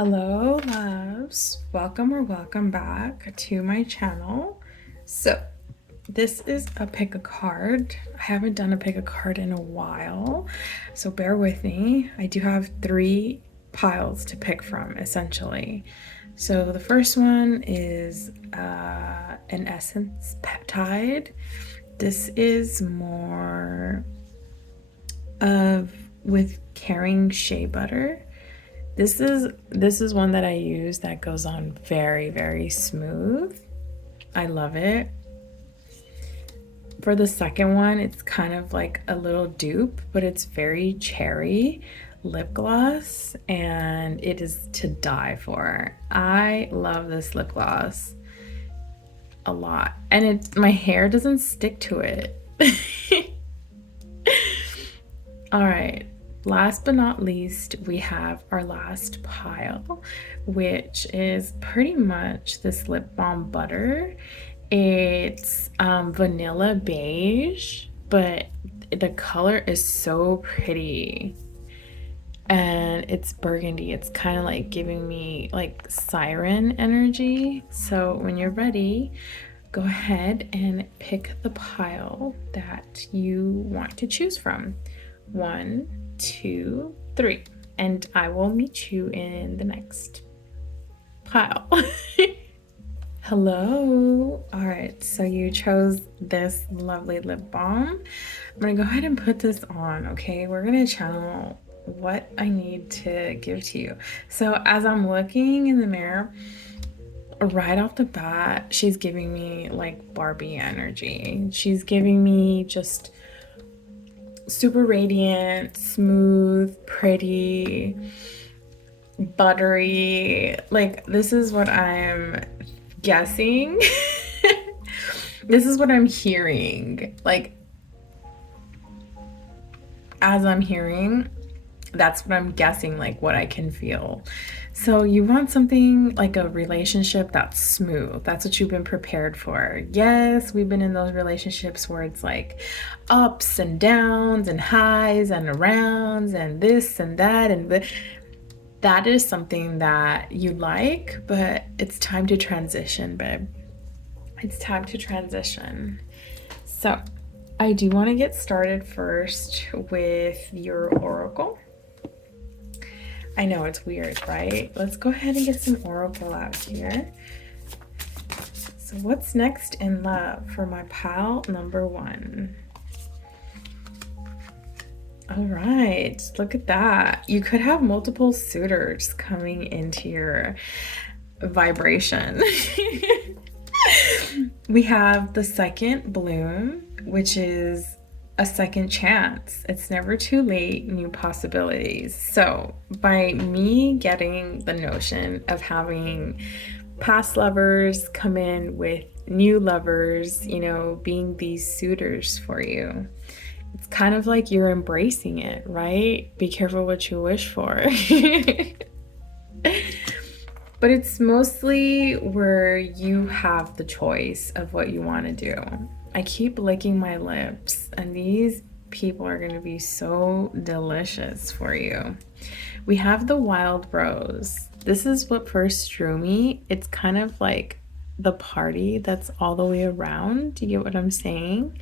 Hello, loves. Welcome back to my channel. So, this is a pick a card. I haven't done a pick a card in a while, so bear with me. I do have 3 piles to pick from, essentially. So, the first one is an essence peptide. This is more of with caring shea butter. This is one that I use that goes on very smooth. I love it. For the second one, it's kind of like a little dupe, but it's very cherry lip gloss and it is to die for. I love this lip gloss a lot, and my hair doesn't stick to it. All right. Last but not least, we have our last pile, which is pretty much this lip balm butter. It's vanilla beige, but the color is so pretty. And it's burgundy. It's kind of like giving me like siren energy. So when you're ready, go ahead and pick the pile that you want to choose from. 1, 2, 3, and I will meet you in the next pile. Hello. All right, so you chose this lovely lip balm. I'm gonna go ahead and put this on. Okay, we're gonna channel what I need to give to you. So as I'm looking in the mirror, right off the bat, she's giving me like Barbie energy. She's giving me just super radiant, smooth, pretty, buttery. Like, this is what I'm guessing. This is what I'm hearing. Like, as I'm hearing, that's what I'm guessing, like what I can feel. So you want something like a relationship that's smooth. That's what you've been prepared for. Yes, we've been in those relationships where it's like ups and downs and highs and arounds and this and that, and that is something that you like, but it's time to transition, babe. It's time to transition. So I do want to get started first with your oracle. I know it's weird, right? Let's go ahead and get some oracle out here. So what's next in love for my pile number 1? All right, look at that. You could have multiple suitors coming into your vibration. We have the second bloom, which is a second chance. It's never too late, new possibilities. So by me getting the notion of having past lovers come in with new lovers, you know, being these suitors for you, it's kind of like you're embracing it, right? Be careful what you wish for. But it's mostly where you have the choice of what you want to do. I keep licking my lips, and these people are going to be so delicious for you. We have the wild rose. This is what first drew me. It's kind of like the party that's all the way around. Do you get what I'm saying?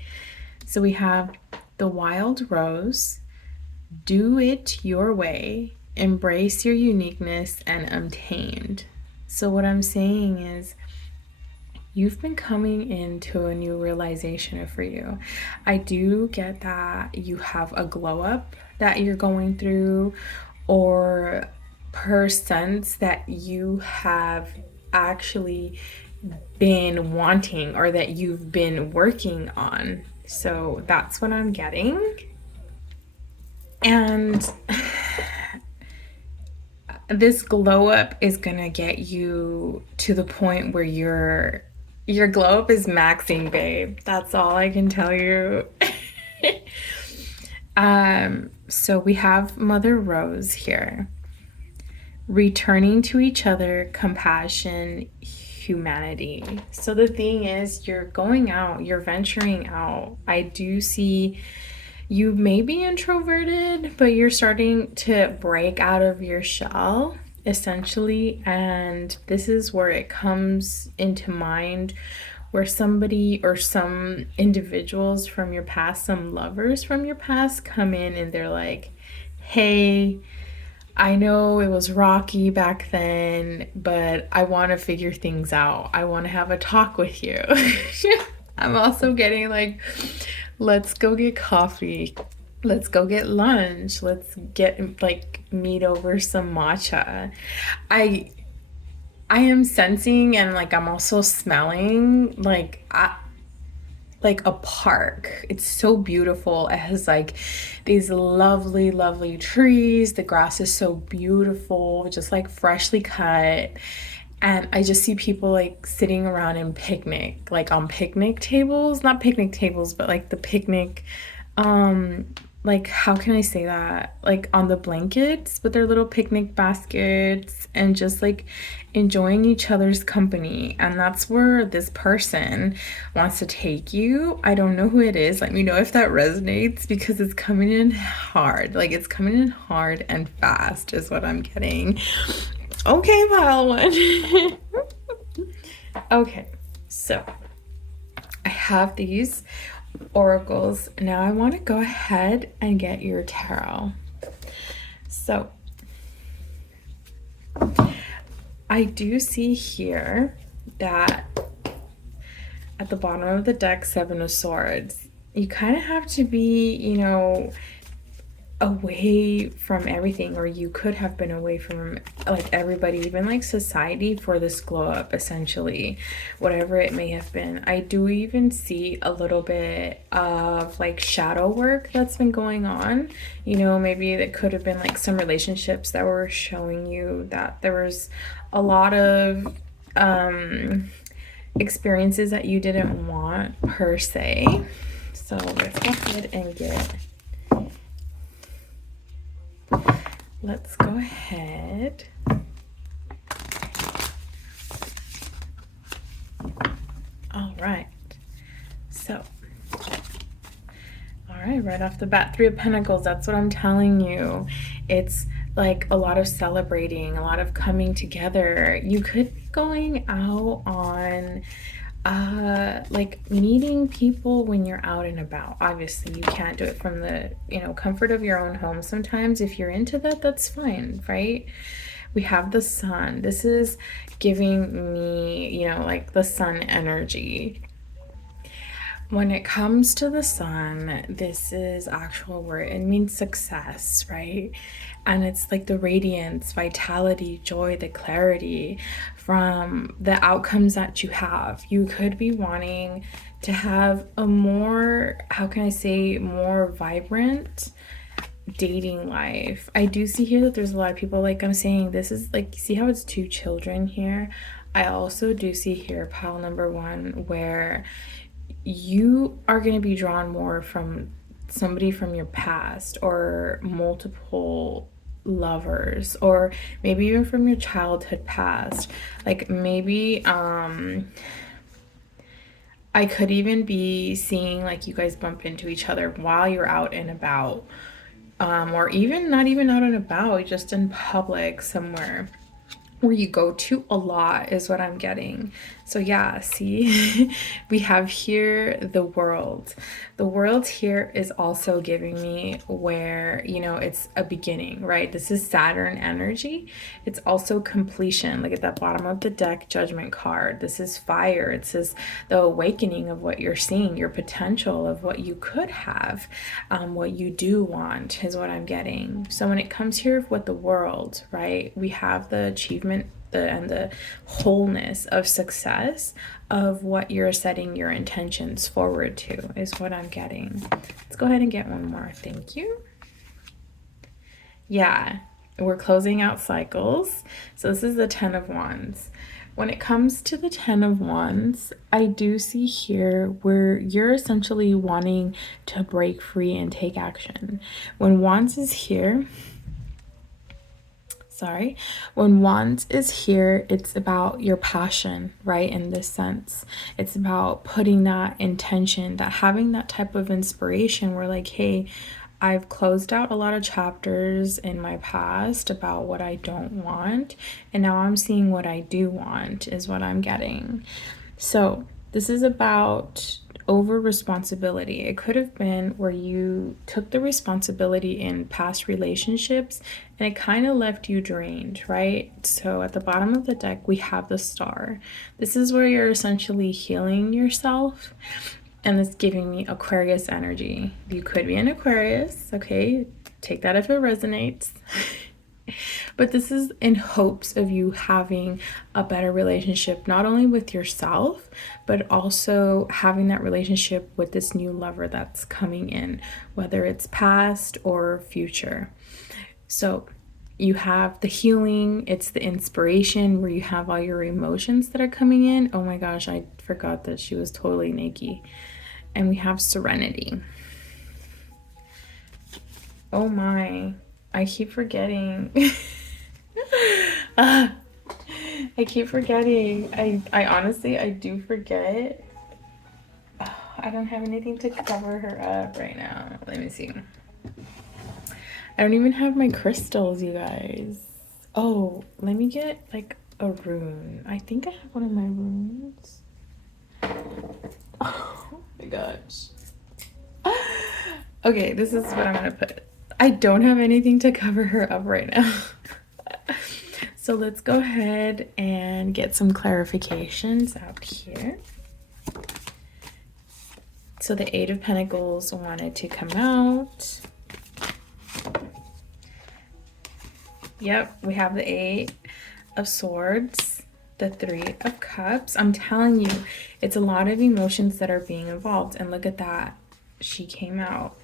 So we have the wild rose. Do it your way. Embrace your uniqueness and untamed. So what I'm saying is, you've been coming into a new realization for you. I do get that you have a glow up that you're going through, or per sense that you have actually been wanting or that you've been working on. So that's what I'm getting. And this glow up is gonna get you to the point where your glow up is maxing, babe. That's all I can tell you. So we have Mother Rose here. Returning to each other, compassion, humanity. So the thing is, you're going out, you're venturing out. I do see you may be introverted, but you're starting to break out of your shell essentially, and this is where it comes into mind, where somebody or some individuals from your past, some lovers from your past, come in and they're like, hey, I know it was rocky back then, but I want to figure things out. I want to have a talk with you. I'm also getting like, let's go get coffee. Let's go get lunch. Let's get like meet over some matcha. I I am sensing, and like I'm also smelling like a park. It's so beautiful. It has like these lovely, lovely trees. The grass is so beautiful, just like freshly cut. And I just see people like sitting around in picnic, like on picnic tables, not picnic tables, but like the picnic, um, like how can I say that? Like on the blankets with their little picnic baskets and just like enjoying each other's company. And that's where this person wants to take you. I don't know who it is. Let me know if that resonates because it's coming in hard. Like it's coming in hard and fast is what I'm getting. Okay, pile one. Okay, so I have these oracles. Now I want to go ahead and get your tarot. So I do see here that at the bottom of the deck, Seven of Swords, you kind of have to be, away from everything, or you could have been away from like everybody, even like society, for this glow up, essentially, whatever it may have been. I do even see a little bit of like shadow work that's been going on. Maybe that could have been like some relationships that were showing you that there was a lot of experiences that you didn't want per se. So let's go ahead and let's go ahead. All right. So, all right off the bat, Three of Pentacles. That's what I'm telling you. It's like a lot of celebrating, a lot of coming together. You could be going out on like meeting people when you're out and about. Obviously you can't do it from the comfort of your own home. Sometimes if you're into that, that's fine, right? We have the sun. This is giving me like the sun energy. When it comes to the sun, this is actual word. It means success, right? And it's like the radiance, vitality, joy, the clarity from the outcomes that you have. You could be wanting to have a more, how can I say, more vibrant dating life. I do see here that there's a lot of people, like I'm saying, this is like, see how it's two children here? I also do see here, pile number one, where you are going to be drawn more from somebody from your past, or multiple lovers, or maybe even from your childhood past. Like maybe I could even be seeing like you guys bump into each other while you're out and about, or even not even out and about, just in public somewhere where you go to a lot is what I'm getting. So yeah, see, we have here the world. The world here is also giving me where, it's a beginning, right? This is Saturn energy. It's also completion. Look at that bottom of the deck, Judgment card. This is fire. It says the awakening of what you're seeing, your potential of what you could have, what you do want is what I'm getting. So when it comes here with the world, right, we have the achievement and the wholeness of success of what you're setting your intentions forward to is what I'm getting. Let's go ahead and get one more. Thank you. Yeah, we're closing out cycles. So this is the 10 of Wands. When it comes to the 10 of Wands, I do see here where you're essentially wanting to break free and take action. When Wands is here, when Wands is here, it's about your passion, right? In this sense, it's about putting that intention, that having that type of inspiration where like, hey, I've closed out a lot of chapters in my past about what I don't want, and now I'm seeing what I do want, is what I'm getting. So, this is about over responsibility. It could have been where you took the responsibility in past relationships and it kind of left you drained, right? So, at the bottom of the deck, we have the star. This is where you're essentially healing yourself, and it's giving me Aquarius energy. You could be an Aquarius, okay? Take that if it resonates. But this is in hopes of you having a better relationship, not only with yourself, but also having that relationship with this new lover that's coming in, whether it's past or future. So you have the healing, it's the inspiration where you have all your emotions that are coming in. Oh my gosh, I forgot that she was totally naked. And we have serenity. Oh my, I keep forgetting. I keep forgetting. I honestly, I do forget. I don't have anything to cover her up right now. Let me see. I don't even have my crystals, you guys. Oh, let me get like a rune. I think I have one of my runes. Oh my gosh. Okay, this is what I'm gonna put. I don't have anything to cover her up right now. So let's go ahead and get some clarifications out here. So the Eight of Pentacles wanted to come out. Yep, we have the Eight of Swords, the Three of Cups. I'm telling you, it's a lot of emotions that are being involved. And look at that. She came out.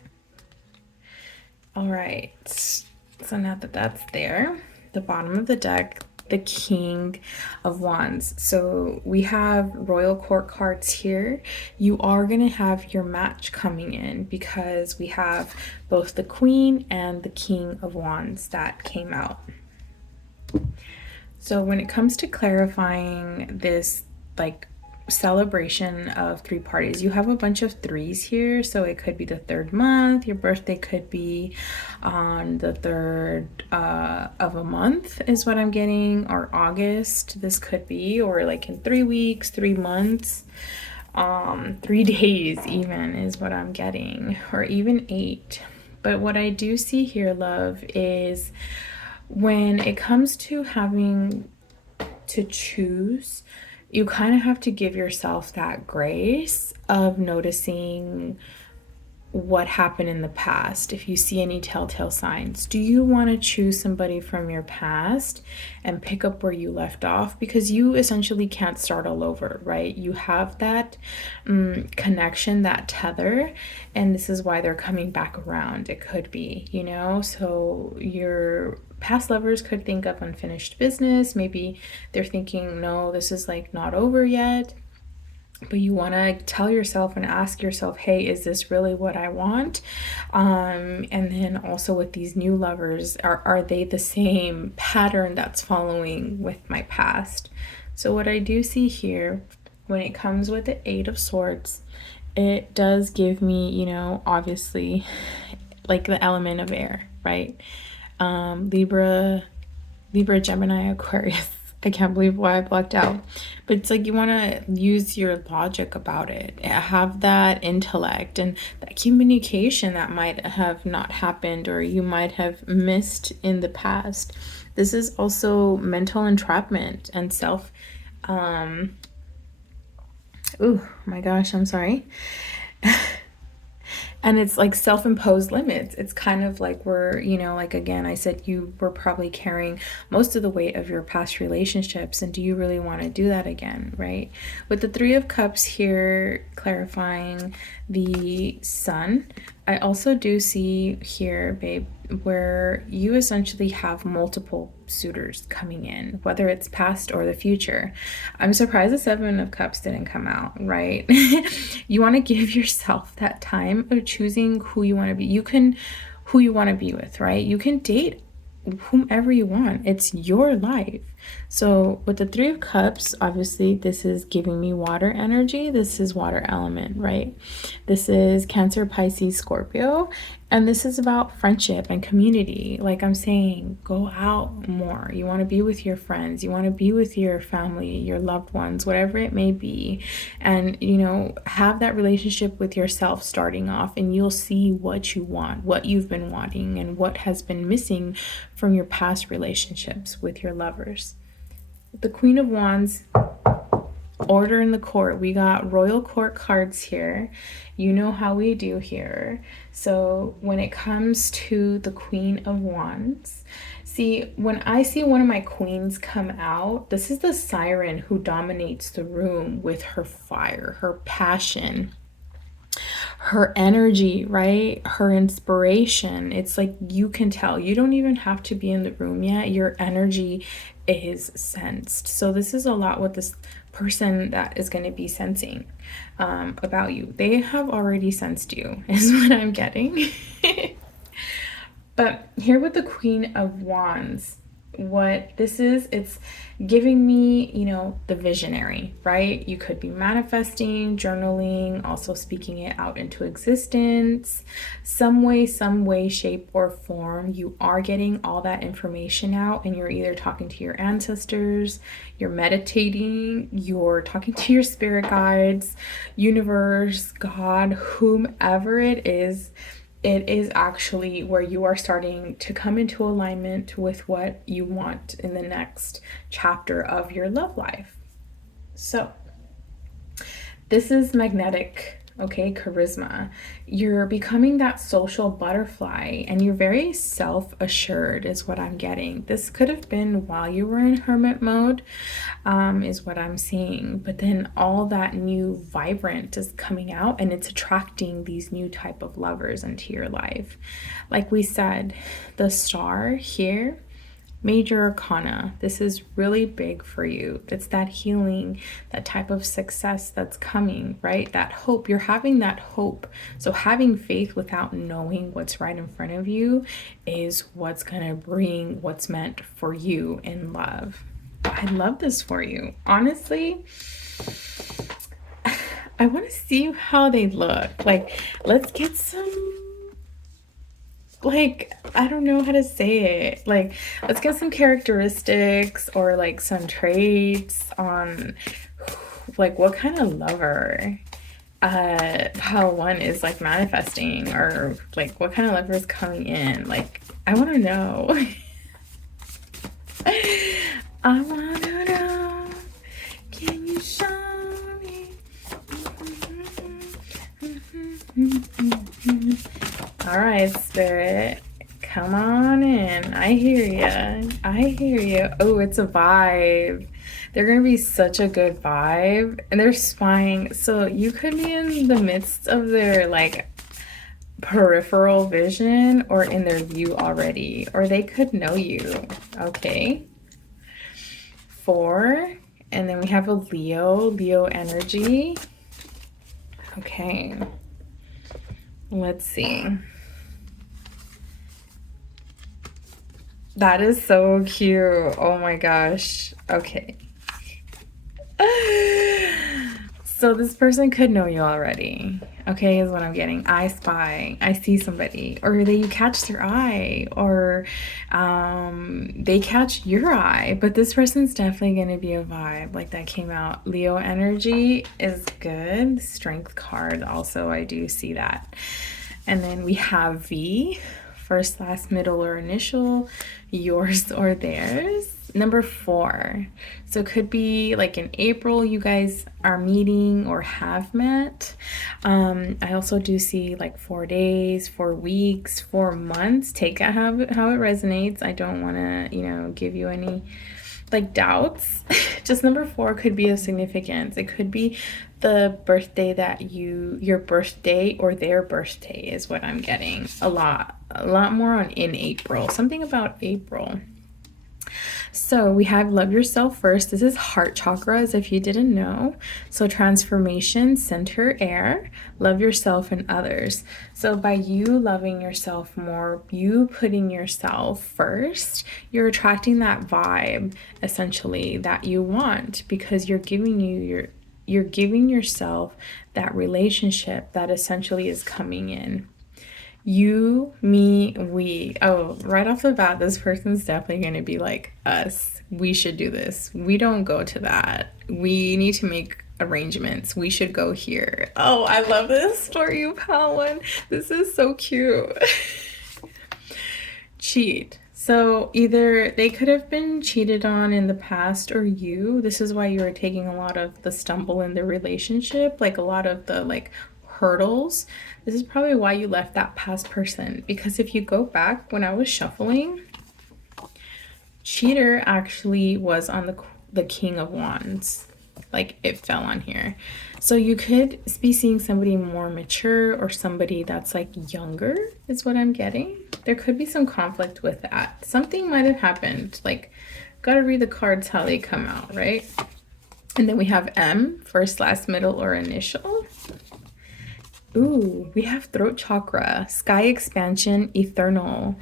All right. So now that that's there, the bottom of the deck, the King of Wands. So we have Royal Court cards here. You are going to have your match coming in because we have both the Queen and the King of Wands that came out. So when it comes to clarifying this, like, celebration of three parties, you have a bunch of threes here. So it could be the third month, your birthday could be on the third of a month is what I'm getting, or August this could be, or like in 3 weeks, 3 months, 3 days even is what I'm getting, or even 8. But what I do see here, love, is when it comes to having to choose, you kind of have to give yourself that grace of noticing what happened in the past. If you see any telltale signs, do you want to choose somebody from your past and pick up where you left off? Because you essentially can't start all over, right? You have that connection, that tether, and this is why they're coming back around. It could be, you know, so your past lovers could think of unfinished business. Maybe they're thinking, no, this is like not over yet. But you want to tell yourself and ask yourself, hey, is this really what I want? And then also with these new lovers, are they the same pattern that's following with my past? So what I do see here, when it comes with the Eight of Swords, it does give me, you know, obviously like the element of air, right? Libra, Gemini, Aquarius. I can't believe why I blocked out. But it's like you want to use your logic about it. Have that intellect and that communication that might have not happened or you might have missed in the past. This is also mental entrapment and self... oh my gosh, I'm sorry. And it's like self-imposed limits. It's kind of like we're, you know, like again, I said you were probably carrying most of the weight of your past relationships. And do you really want to do that again, right? With the Three of Cups here, clarifying the Sun, I also do see here, babe, where you essentially have multiple suitors coming in, whether it's past or the future. I'm surprised the Seven of Cups didn't come out, right? You want to give yourself that time of choosing who you want to be. Who you want to be with, right? You can date whomever you want. It's your life. So with the Three of Cups, obviously this is giving me water energy. This is water element, right? This is Cancer, Pisces, Scorpio. And this is about friendship and community. Like I'm saying, go out more. You want to be with your friends. You want to be with your family, your loved ones, whatever it may be. And, have that relationship with yourself starting off, and you'll see what you want, what you've been wanting, and what has been missing from your past relationships with your lovers. The Queen of Wands, order in the court. We got royal court cards here. You know how we do here. So when it comes to the Queen of Wands, see, when I see one of my queens come out, this is the siren who dominates the room with her fire, her passion, her energy, right? Her inspiration. It's like you can tell. You don't even have to be in the room yet. Your energy is sensed. So this is a lot what this person that is going to be sensing about you. They have already sensed you, is what I'm getting. But here with the Queen of Wands, what this is, it's giving me, the visionary, right? You could be manifesting, journaling, also speaking it out into existence. Some way, shape, or form, you are getting all that information out, and you're either talking to your ancestors, you're meditating, you're talking to your spirit guides, universe, God, whomever it is. It is actually where you are starting to come into alignment with what you want in the next chapter of your love life. So this is magnetic, okay, charisma. You're becoming that social butterfly, and you're very self-assured is what I'm getting. This could have been while you were in hermit mode, is what I'm seeing. But then all that new vibrant is coming out, and it's attracting these new type of lovers into your life. Like we said, the star here, major arcana. This is really big for you. It's that healing, that type of success that's coming, right? That hope. You're having that hope. So having faith without knowing what's right in front of you is what's going to bring what's meant for you in love. I love this for you. Honestly, I want to see how they look. Like, let's get some, I don't know how to say it. Like, let's get some characteristics or like some traits on like what kind of lover pile one is like manifesting, or like what kind of lover is coming in. Like, I want to know. I want to know. Can you show me? All right, Spirit, come on in. I hear you. I hear you. Oh, it's a vibe. They're going to be such a good vibe. And they're spying. So you could be in the midst of their like peripheral vision or in their view already. Or they could know you. Okay. 4. And then we have a Leo energy. Okay. Let's see. That is so cute. Oh my gosh. Okay. So this person could know you already. Okay, is what I'm getting. I spy. I see somebody. Or you catch their eye. Or they catch your eye. But this person's definitely going to be a vibe. Like that came out. Leo energy is good. Strength card also, I do see that. And then we have V. First, last, middle, or initial, yours or theirs. Number 4. So it could be like in April you guys are meeting or have met. I also do see like 4 days, 4 weeks, 4 months. Take it how it resonates. I don't want to, give you any like doubts. Just number 4 could be of significance. It could be the birthday that your birthday or their birthday is what I'm getting. A lot more on in April. Something about April. So we have love yourself first. This is heart chakras, if you didn't know. So transformation, center, air, love yourself and others. So by you loving yourself more, you putting yourself first, you're attracting that vibe essentially that you want, because you're giving yourself that relationship that essentially is coming in. You, me, we. Oh, right off the bat, this person's definitely going to be like us. We should do this. We don't go to that. We need to make arrangements. We should go here. Oh, I love this for you, Palin. This is so cute. Cheat. So either they could have been cheated on in the past or you. This is why you are taking a lot of the stumble in the relationship, like a lot of the like hurdles. This is probably why you left that past person. Because if you go back when I was shuffling, cheater actually was on the King of Wands. Like it fell on here. So you could be seeing somebody more mature or somebody that's like younger is what I'm getting. There could be some conflict with that. Something might have happened. Like, gotta read the cards how they come out, right? And then we have M, first, last, middle, or initial. Ooh, we have throat chakra, sky expansion, eternal.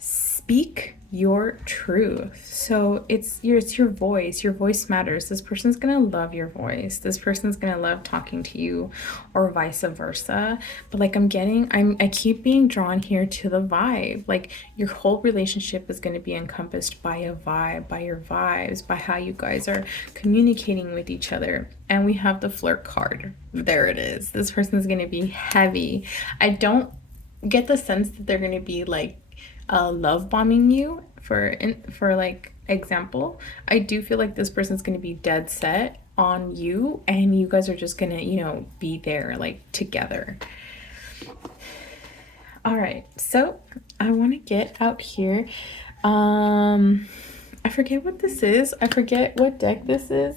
Speak your truth. So it's your voice. Your voice matters. This person's gonna love your voice. This person's gonna love talking to you, or vice versa. But like I keep being drawn here to the vibe. Like your whole relationship is gonna be encompassed by a vibe, by your vibes, by how you guys are communicating with each other. And we have the flirt card. There it is. This person's gonna be heavy. I don't get the sense that they're gonna be like love bombing you for like example. I do feel like this person's going to be dead set on you and you guys are just going to, you know, be there like together. All right, so I want to get out here. I forget what this is. I forget what deck this is,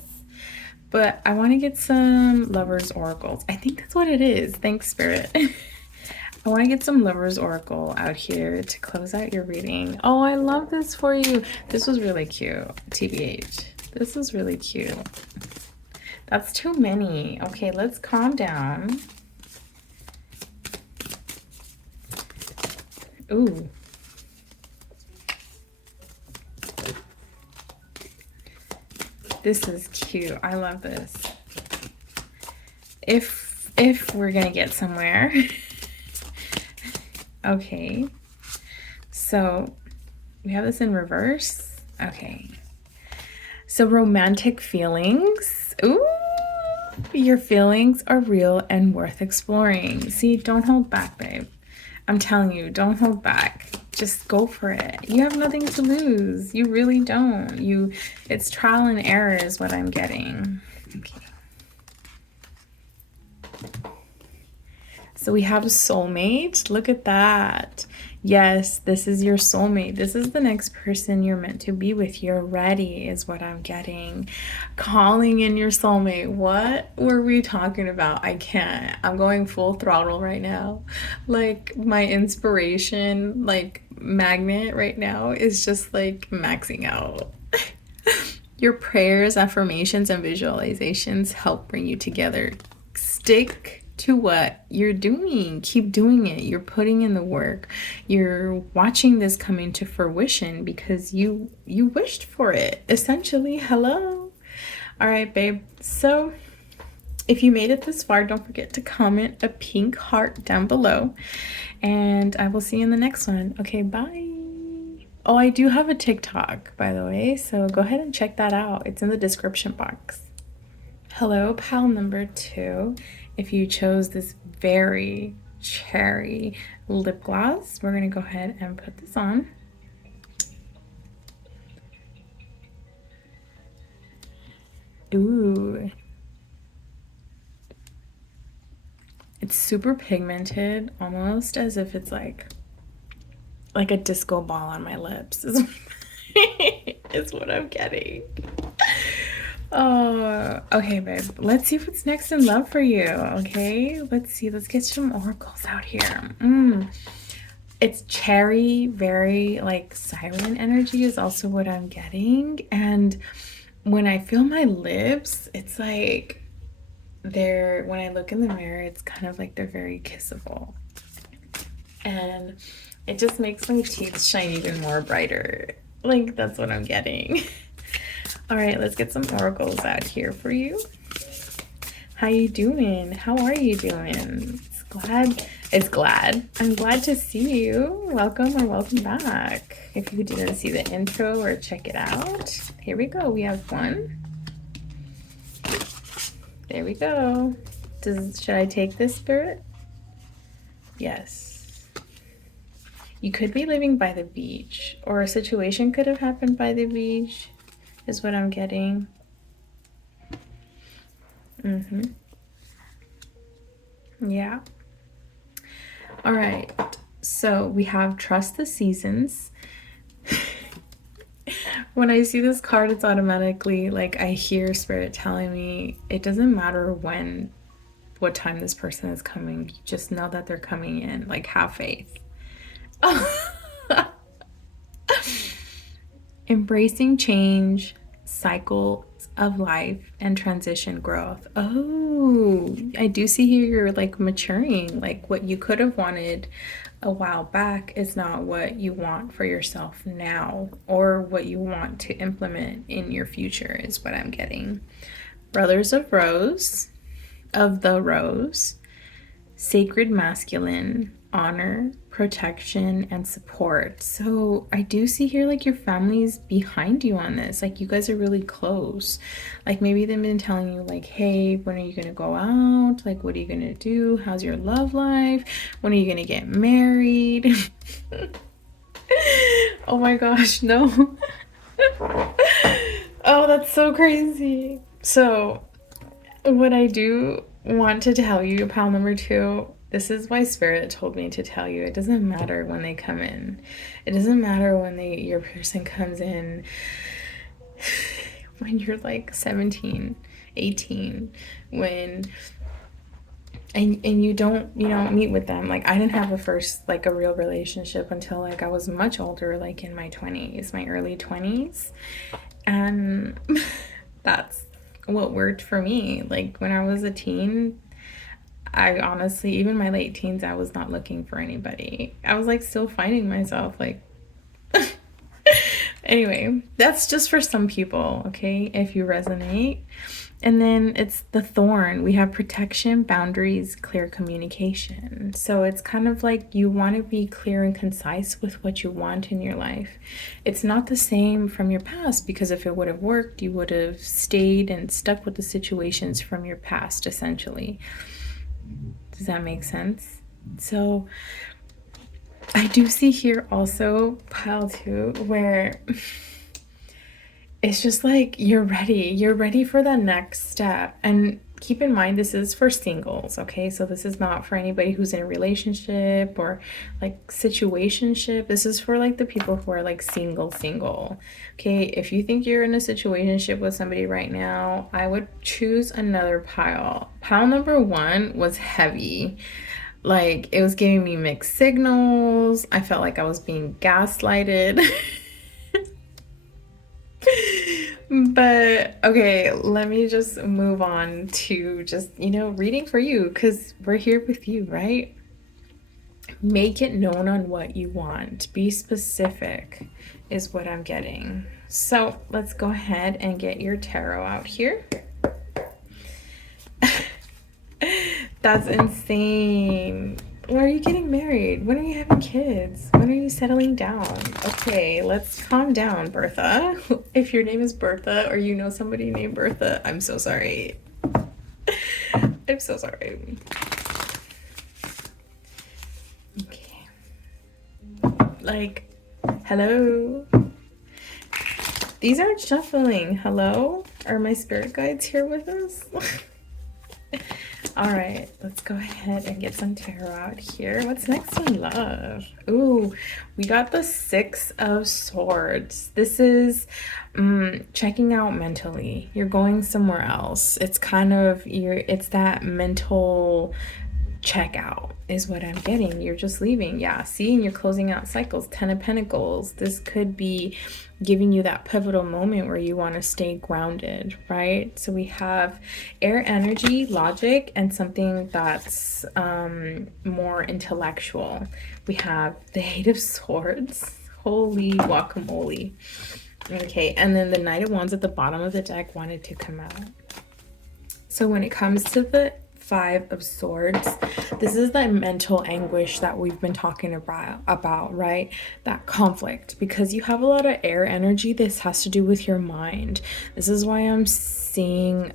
but I want to get some Lovers Oracles. I think that's what it is. Thanks, Spirit. I want to get some Lovers Oracle out here to close out your reading. Oh, I love this for you. This was really cute, TBH. This is really cute. That's too many. Okay, let's calm down. Ooh. This is cute. I love this. If we're gonna get somewhere. Okay, so we have this in reverse. Okay, so romantic feelings. Ooh, your feelings are real and worth exploring. See, don't hold back, babe. I'm telling you, don't hold back. Just go for it. You have nothing to lose. You really don't. It's trial and error is what I'm getting. Okay. So we have a soulmate. Look at that. Yes, this is your soulmate. This is the next person you're meant to be with. You're ready is what I'm getting. Calling in your soulmate. What were we talking about? I can't. I'm going full throttle right now. Like my inspiration, like magnet right now is just like maxing out. Your prayers, affirmations, and visualizations help bring you together. Stick to what you're doing. Keep doing it. You're putting in the work. You're watching this come into fruition because you wished for it, essentially. Hello. All right, babe. So if you made it this far, don't forget to comment a pink heart down below, and I will see you in the next one. Okay, bye. Oh, I do have a TikTok, by the way, so go ahead and check that out. It's in the description box. Hello, pal number 2. If you chose this very cherry lip gloss, we're going to go ahead and put this on. Ooh. It's super pigmented, almost as if it's like a disco ball on my lips is what I'm getting. Oh, okay, babe. Let's see what's next in love for you, okay? Let's see. Let's get some oracles out here. It's cherry, very like siren energy is also what I'm getting. And when I feel my lips, it's like when I look in the mirror, it's kind of like they're very kissable. And it just makes my teeth shine even more brighter. Like, that's what I'm getting. All right, let's get some oracles out here for you. How you doing? How are you doing? Glad is glad. I'm glad to see you. Welcome or welcome back. If you didn't see the intro or check it out, here we go. We have one. There we go. Should I take this, Spirit? Yes. You could be living by the beach, or a situation could have happened by the beach, is what I'm getting. Yeah. All right. So we have trust the seasons. When I see this card, it's automatically like I hear Spirit telling me it doesn't matter what time this person is coming. You just know that they're coming in. Like, have faith. Embracing change, cycles of life, and transition growth. Oh, I do see here you're like maturing. Like, what you could have wanted a while back is not what you want for yourself now, or what you want to implement in your future, is what I'm getting. Brothers of the Rose, sacred masculine, honor, protection, and support. So I do see here like your family's behind you on this. Like, you guys are really close. Like, maybe they've been telling you like, hey, when are you gonna go out? Like, what are you gonna do? How's your love life? When are you gonna get married? Oh my gosh, no. Oh, that's so crazy. So what I do want to tell you, pal number 2, this is why Spirit told me to tell you, it doesn't matter when they come in. It doesn't matter when your person comes in when you're like 17, 18, and you don't meet with them. Like, I didn't have a real relationship until like I was much older, like in my 20s, my early 20s. And that's what worked for me. Like, when I was a teen, I honestly, even my late teens, I was not looking for anybody. I was like still finding myself, like anyway, that's just for some people, okay, if you resonate. And then it's the thorn. We have protection, boundaries, clear communication. So it's kind of like you want to be clear and concise with what you want in your life. It's not the same from your past, because if it would have worked, you would have stayed and stuck with the situations from your past, essentially. Does that make sense? So I do see here also pile 2 where it's just like you're ready for the next step. And keep in mind, this is for singles, okay? So this is not for anybody who's in a relationship or like situationship. This is for like the people who are like single. Okay, if you think you're in a situationship with somebody right now, I would choose another pile. Pile number 1 was heavy. Like, it was giving me mixed signals. I felt like I was being gaslighted. But okay, let me just move on to just, reading for you, because we're here with you, right? Make it known on what you want. Be specific is what I'm getting. So let's go ahead and get your tarot out here. That's insane. When are you getting married? When are you having kids? When are you settling down? Okay, let's calm down, Bertha. If your name is Bertha, or you know somebody named Bertha, I'm so sorry. I'm so sorry. Okay. Like, hello. These aren't shuffling. Hello? Are my spirit guides here with us? All right, let's go ahead and get some tarot out here. What's next in love? Ooh, we got the 6 of Swords. This is checking out mentally. You're going somewhere else. It's kind of it's that mental checkout is what I'm getting. You're just leaving. Yeah, see, and you're closing out cycles. 10 of Pentacles. This could be giving you that pivotal moment where you want to stay grounded, right? So we have air energy, logic, and something that's more intellectual. We have the 8 of Swords. Holy guacamole. Okay, and then the Knight of Wands at the bottom of the deck wanted to come out. So when it comes to the Five of Swords. This is the mental anguish that we've been talking about, right? That conflict, because you have a lot of air energy. This has to do with your mind. This is why I'm seeing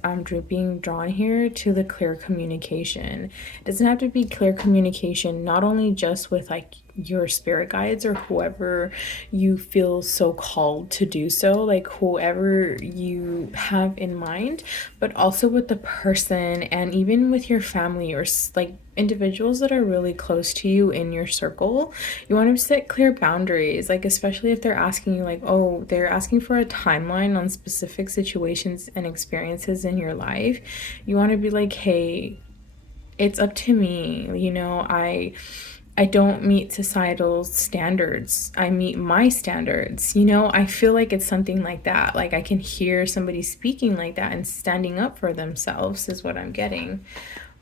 being drawn here to the clear communication. It doesn't have to be clear communication, not only just with like your spirit guides or whoever you feel so called to do so, like whoever you have in mind, but also with the person and even with your family or like individuals that are really close to you in your circle. You want to set clear boundaries, like especially if they're asking you like, oh, they're asking for a timeline on specific situations and experiences in your life. You want to be like, hey, it's up to me, you know, I don't meet societal standards. I meet my standards. You know, I feel like it's something like that. Like I can hear somebody speaking like that and standing up for themselves is what I'm getting.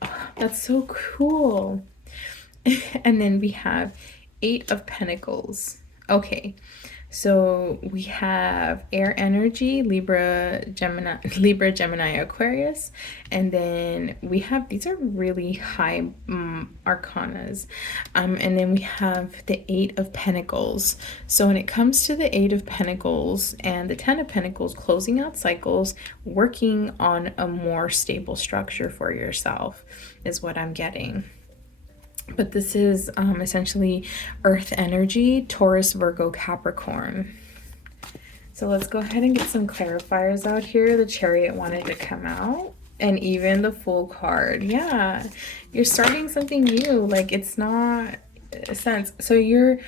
Oh, that's so cool. And then we have Eight of Pentacles. Okay. So we have air energy, Libra, Gemini, Aquarius. And then we have, these are really high arcanas. And then we have the Eight of Pentacles. So when it comes to the Eight of Pentacles and the Ten of Pentacles, closing out cycles, working on a more stable structure for yourself is what I'm getting. But this is essentially earth energy, Taurus, Virgo, Capricorn. So let's go ahead and get some clarifiers out here. The Chariot wanted to come out, and even the Fool card. Yeah, you're starting something new. Like it's not a sense. So you're...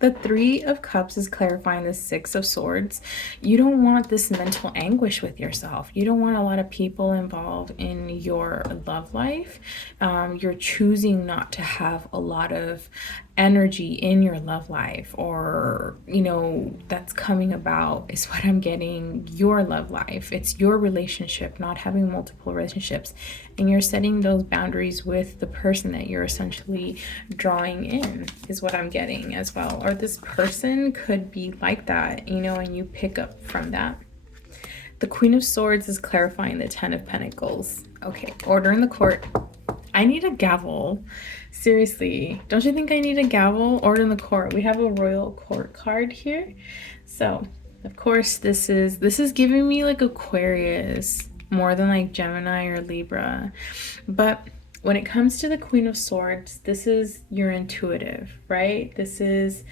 The Three of Cups is clarifying the Six of Swords. You don't want this mental anguish with yourself. You don't want a lot of people involved in your love life. You're choosing not to have a lot of energy in your love life, or you know, that's coming about is what I'm getting. Your love life, it's your relationship, not having multiple relationships, and you're setting those boundaries with the person that you're essentially drawing in is what I'm getting as well. Or this person could be like that, you know, and you pick up from that. The Queen of Swords is clarifying the Ten of Pentacles. Okay, order in the court. I need a gavel. Seriously, don't you think I need a gavel? Order in the court. We have a royal court card here. So, of course, this is giving me like Aquarius more than like Gemini or Libra. But when it comes to the Queen of Swords, this is your intuitive, right? This is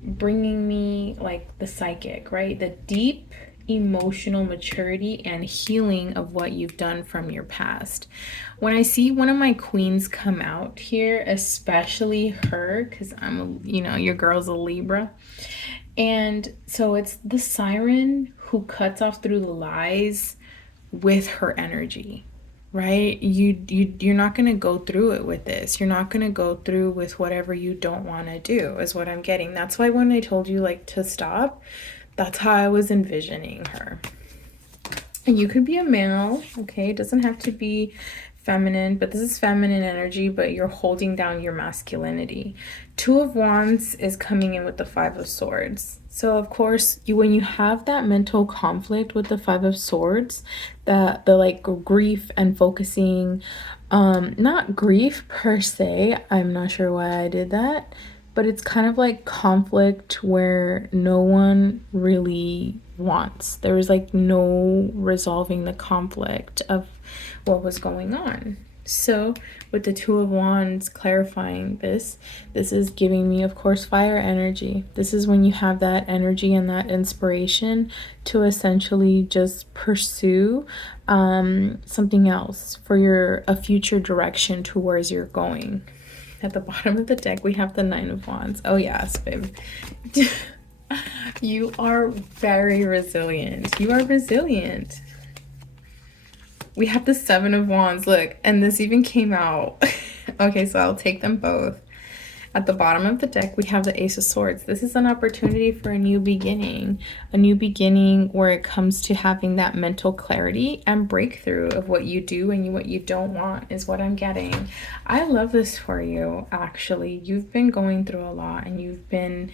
bringing me like the psychic, right? The deep emotional maturity and healing of what you've done from your past. When I see one of my queens come out here, especially her, because you know, your girl's a Libra, and so it's the siren who cuts off through the lies with her energy, right? You're not going to go through it with this. You're not going to go through with whatever you don't want to do is what I'm getting. That's why when I told you like to stop, that's how I was envisioning her. And you could be a male, okay? It doesn't have to be feminine, but this is feminine energy, but you're holding down your masculinity. Two of Wands is coming in with the Five of Swords. So of course, when you have that mental conflict with the Five of Swords, the like grief and focusing, not grief per se, I'm not sure why I did that, but it's kind of like conflict where no one really wants. There was like no resolving the conflict of what was going on. So with the Two of Wands clarifying this is giving me, of course, fire energy. This is when you have that energy and that inspiration to essentially just pursue something else for a future direction towards you're going. At the bottom of the deck, we have the Nine of Wands. Oh yes, babe. You are very resilient. You are resilient. We have the Seven of Wands. Look, and this even came out. Okay, so I'll take them both. At the bottom of the deck, we have the Ace of Swords. This is an opportunity for a new beginning where it comes to having that mental clarity and breakthrough of what you do and what you don't want is what I'm getting. I love this for you, actually. You've been going through a lot and you've been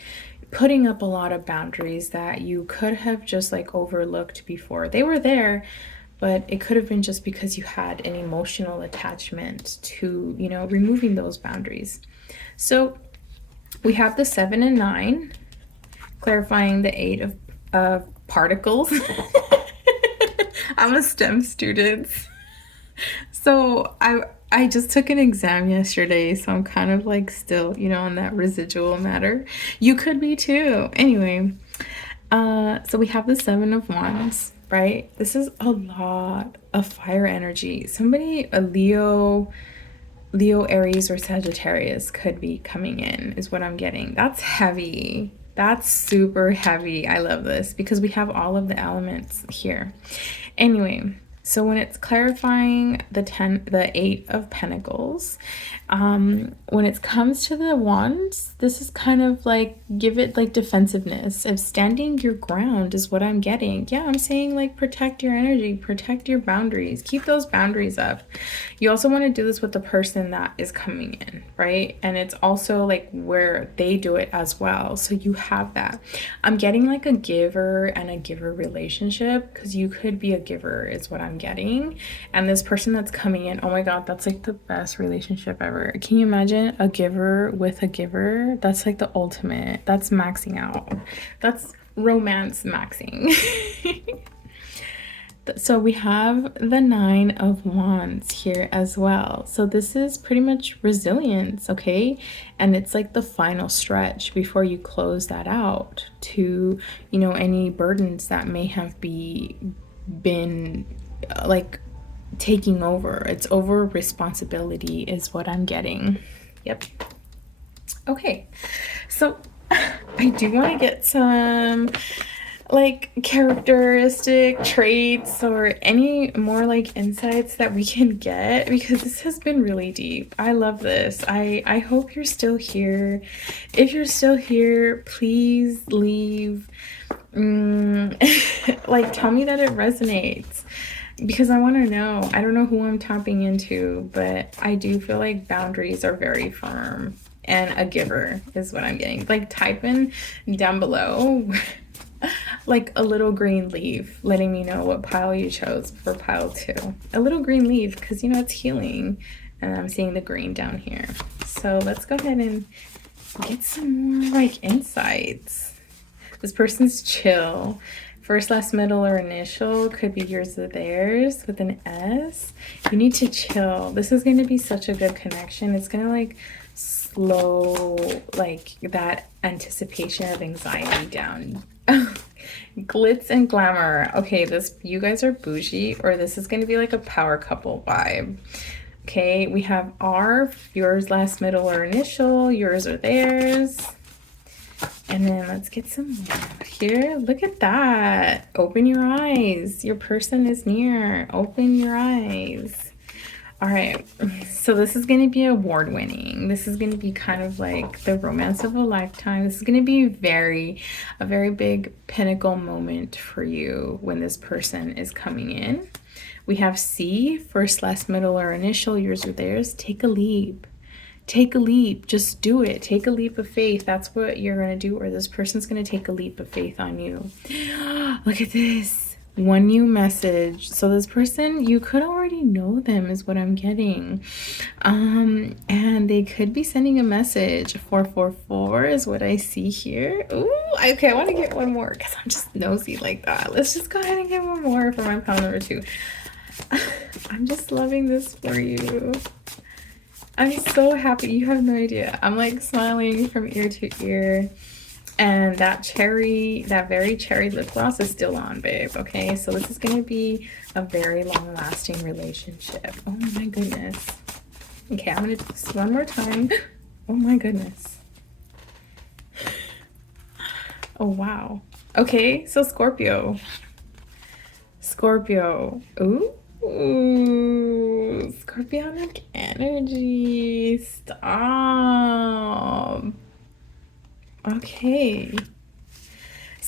putting up a lot of boundaries that you could have just like overlooked before. They were there, but it could have been just because you had an emotional attachment to, you know, removing those boundaries. So we have the 7 and 9, clarifying the 8 of particles. I'm a STEM student. So I just took an exam yesterday, so I'm kind of like still, you know, on that residual matter. You could be too. Anyway, so we have the 7 of Wands, right? This is a lot of fire energy. Somebody, a Leo, Aries, or Sagittarius could be coming in, is what I'm getting. That's heavy. That's super heavy. I love this because we have all of the elements here. Anyway, so when it's clarifying the 8 of Pentacles, when it comes to the Wands, this is kind of like, give it like defensiveness of standing your ground is what I'm getting. Yeah, I'm saying like protect your energy, protect your boundaries, keep those boundaries up. You also want to do this with the person that is coming in, right? And it's also like where they do it as well. So you have that. I'm getting like a giver and a giver relationship, because you could be a giver is what I'm getting. And this person that's coming in, oh my God, that's like the best relationship ever. Can you imagine a giver with a giver? That's like the ultimate. That's maxing out. That's romance maxing. So we have the 9 of Wands here as well. So this is pretty much resilience, okay? And it's like the final stretch before you close that out to, you know, any burdens that may have been like taking over. It's over responsibility is what I'm getting. Yep. Okay. So I do want to get some like characteristic traits or any more like insights that we can get, because this has been really deep. I love this. I hope you're still here. If you're still here, please leave like tell me that it resonates, because I want to know. I don't know who I'm tapping into, but I do feel like boundaries are very firm, and a giver is what I'm getting. Like type in down below like a little green leaf, letting me know what pile you chose for pile 2. A little green leaf, because you know it's healing, and I'm seeing the green down here. So let's go ahead and get some more like insights. This person's chill. First, last, middle, or initial could be yours or theirs with an S. You need to chill. This is going to be such a good connection. It's going to like slow like that anticipation of anxiety down. Glitz and glamour. Okay, you guys are bougie, or this is going to be like a power couple vibe. Okay, we have yours, last, middle, or initial, yours or theirs. And then let's get some more here. Look at that. Open your eyes. Your person is near. Open your eyes. All right, so this is going to be award-winning. This is going to be kind of like the romance of a lifetime. This is going to be a very big pinnacle moment for you when this person is coming in. We have C, first, last, middle, or initial, yours or theirs. Take a leap. Take a leap. Just do it. Take a leap of faith. That's what you're going to do, or this person's going to take a leap of faith on you. Look at this. One new message. So this person, you could already know them is what I'm getting. And they could be sending a message. 444 is what I see here. Ooh, okay, I want to get one more because I'm just nosy like that. Let's just go ahead and get one more for my pile number 2. I'm just loving this for you. I'm so happy. You have no idea. I'm like smiling from ear to ear. And that very cherry lip gloss is still on, babe. Okay, so this is going to be a very long-lasting relationship. Oh my goodness. Okay, I'm going to do this one more time. Oh my goodness. Oh, wow. Okay, so Scorpio. Ooh. Scorpionic energy. Stop. Okay.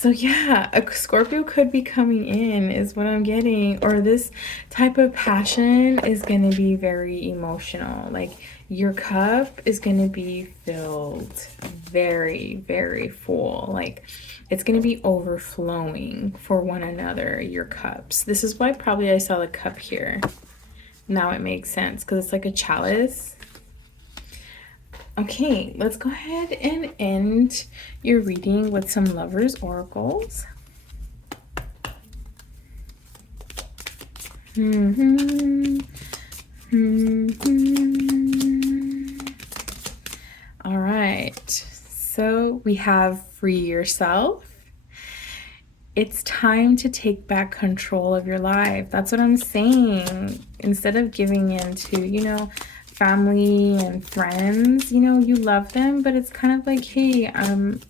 So yeah, a Scorpio could be coming in is what I'm getting, or this type of passion is going to be very emotional. Like your cup is going to be filled very, very full. Like it's going to be overflowing for one another, your cups. This is why probably I saw the cup here. Now it makes sense because it's like a chalice. Okay, let's go ahead and end your reading with some lovers oracles. All right, so we have free yourself. It's time to take back control of your life. That's what I'm saying. Instead of giving in to, family and friends, you love them, but it's kind of like, hey, I'm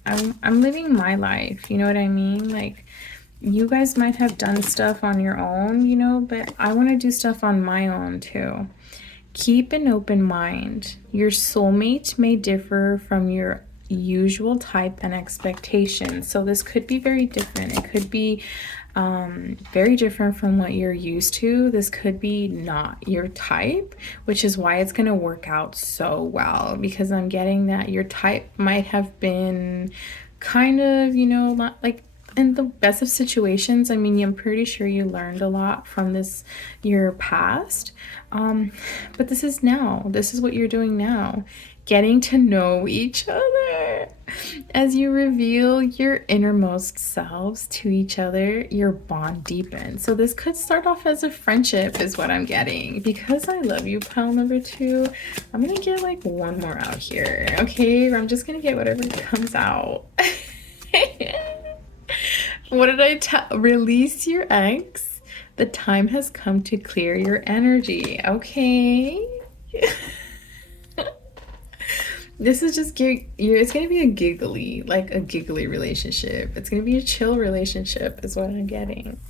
living my life. You know what I mean? Like, you guys might have done stuff on your own, but I want to do stuff on my own too. Keep an open mind. Your soulmate may differ from your usual type and expectations. So this could be very different. It could be very different from what you're used to. This could be not your type, which is why it's going to work out so well, because I'm getting that your type might have been kind of, like in the best of situations. I mean, I'm pretty sure you learned a lot from your past. But this is now. This is what you're doing now. Getting to know each other. As you reveal your innermost selves to each other, your bond deepens. So this could start off as a friendship is what I'm getting. Because I love you, pile number 2, I'm going to get like one more out here. Okay, I'm just going to get whatever comes out. What did I tell? Release your ex. The time has come to clear your energy. Okay. This is just it's going to be a giggly relationship. It's going to be a chill relationship is what I'm getting.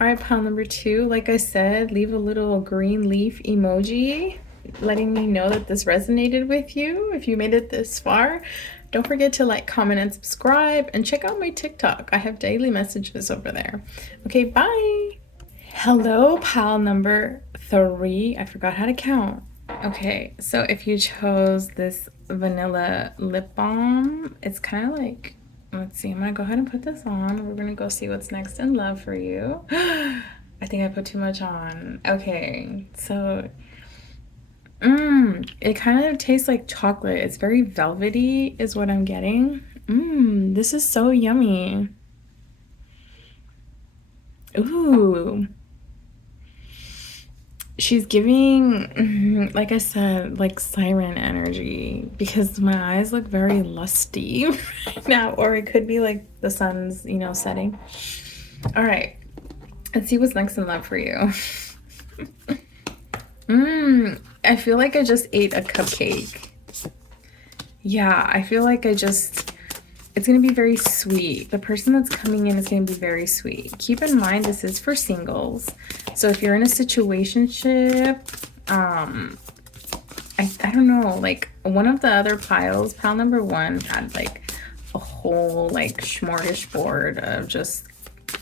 All right, pile number 2. Like I said, leave a little green leaf emoji letting me know that this resonated with you. If you made it this far, don't forget to like, comment, and subscribe, and check out my TikTok. I have daily messages over there. Okay, bye. Hello, pile number 3. I forgot how to count. Okay, so if you chose this vanilla lip balm, it's kind of like, let's see, I'm gonna go ahead and put this on. We're gonna go see what's next in love for you. I think I put too much on. Okay, so it kind of tastes like chocolate. It's very velvety is what I'm getting. This is so yummy. Ooh. She's giving, like I said, like siren energy, because my eyes look very lusty right now, or it could be like the sun's, setting. All right, let's see what's next in love for you. I feel like I just ate a cupcake. Yeah, I feel like it's going to be very sweet. The person that's coming in is going to be very sweet. Keep in mind, this is for singles. So if you're in a situationship, I don't know, like one of the other piles, pile number 1, had like a whole like smorgasbord of just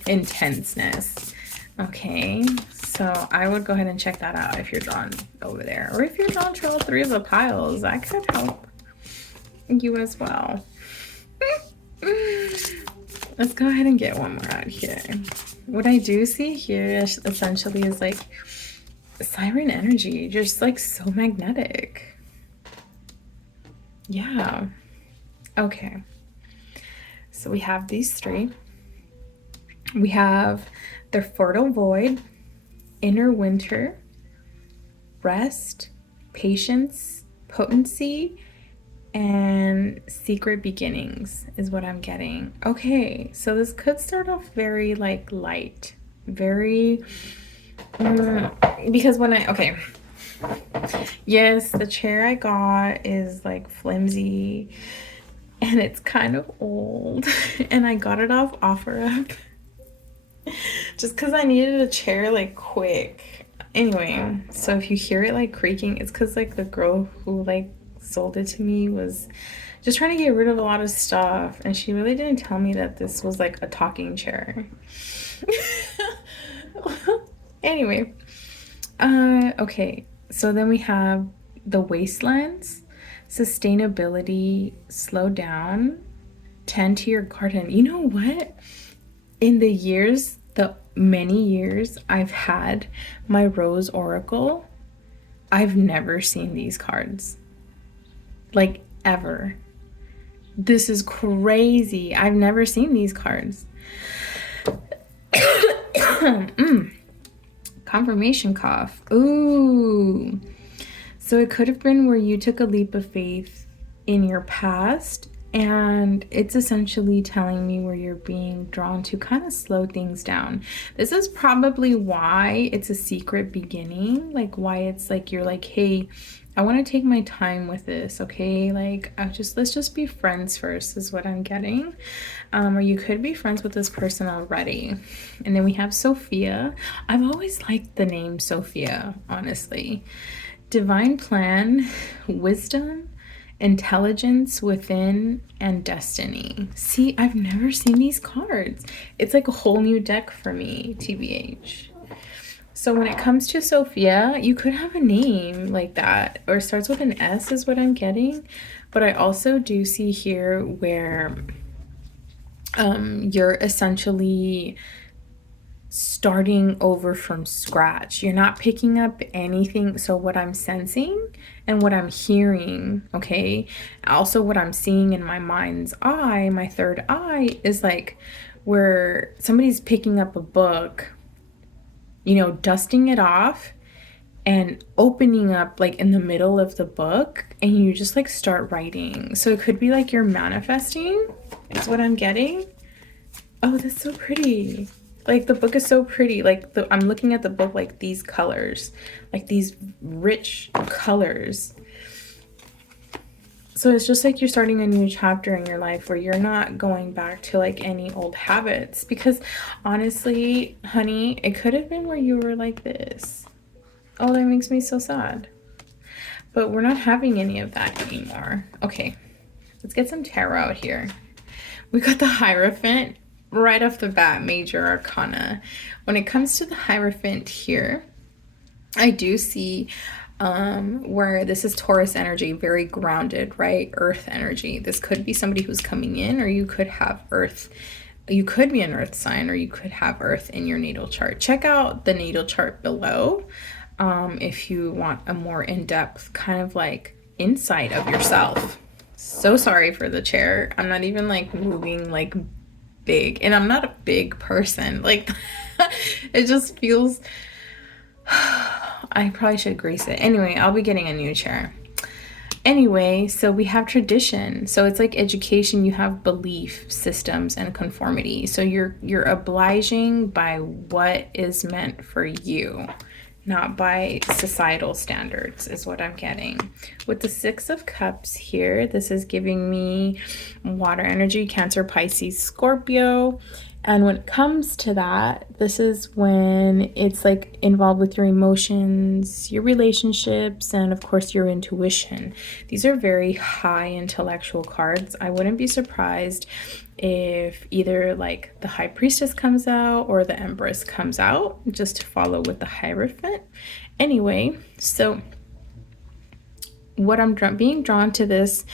intenseness. Okay, so I would go ahead and check that out if you're drawn over there. Or if you're drawn to all 3 of the piles, that could help you as well. Let's go ahead and get one more out here. What I do see here essentially is like siren energy, just like so magnetic. Yeah. Okay. So we have these 3. We have the fertile void, inner winter, rest, patience, potency, and secret beginnings is what I'm getting. Okay, so this could start off very like light, very because yes, the chair I got is like flimsy and it's kind of old and I got it off OfferUp just because I needed a chair like quick. Anyway, so if you hear it like creaking, it's because like the girl who like sold it to me was just trying to get rid of a lot of stuff. And she really didn't tell me that this was like a talking chair. Anyway, okay, so then we have the wastelands, sustainability, slow down, tend to your garden. You know what? In the many years I've had my Rose Oracle, I've never seen these cards. Like, ever. This is crazy. I've never seen these cards. Confirmation cough. Ooh. So it could have been where you took a leap of faith in your past, and it's essentially telling me where you're being drawn to kind of slow things down. This is probably why it's a secret beginning, like why it's like you're like, hey, I want to take my time with this, okay? Like, let's just be friends first is what I'm getting. Or you could be friends with this person already. And then we have Sophia. I've always liked the name Sophia, honestly. Divine plan, wisdom, intelligence within, and destiny. See, I've never seen these cards. It's like a whole new deck for me, TBH. So when it comes to Sophia, you could have a name like that, or starts with an S is what I'm getting. But I also do see here where you're essentially starting over from scratch. You're not picking up anything. So what I'm sensing and what I'm hearing, okay, also what I'm seeing in my mind's eye, my third eye, is like where somebody's picking up a book, you know, dusting it off and opening up like in the middle of the book, and you just like start writing. So it could be like you're manifesting is what I'm getting. Oh, that's so pretty. Like the book is so pretty. Like I'm looking at the book, like these colors, like these rich colors. So it's just like you're starting a new chapter in your life where you're not going back to like any old habits, because honestly, honey, it could have been where you were like this. Oh, that makes me so sad. But we're not having any of that anymore. Okay, let's get some tarot out here. We got the Hierophant right off the bat, major arcana. When it comes to the Hierophant here, I do see where this is Taurus energy, very grounded, right? Earth energy. This could be somebody who's coming in, or you could have Earth. You could be an Earth sign, or you could have Earth in your natal chart. Check out the natal chart below if you want a more in-depth kind of like insight of yourself. So sorry for the chair. I'm not even like moving like big, and I'm not a big person. Like it just feels I probably should grease it. Anyway, I'll be getting a new chair. Anyway, so we have tradition. So it's like education. You have belief systems and conformity. So you're obliging by what is meant for you, not by societal standards, is what I'm getting. With the Six of Cups here, this is giving me water energy, Cancer, Pisces, Scorpio. And when it comes to that, this is when it's like involved with your emotions, your relationships, and of course your intuition. These are very high intellectual cards. I wouldn't be surprised if either like the High Priestess comes out or the Empress comes out, just to follow with the Hierophant. Anyway, so what I'm being drawn to this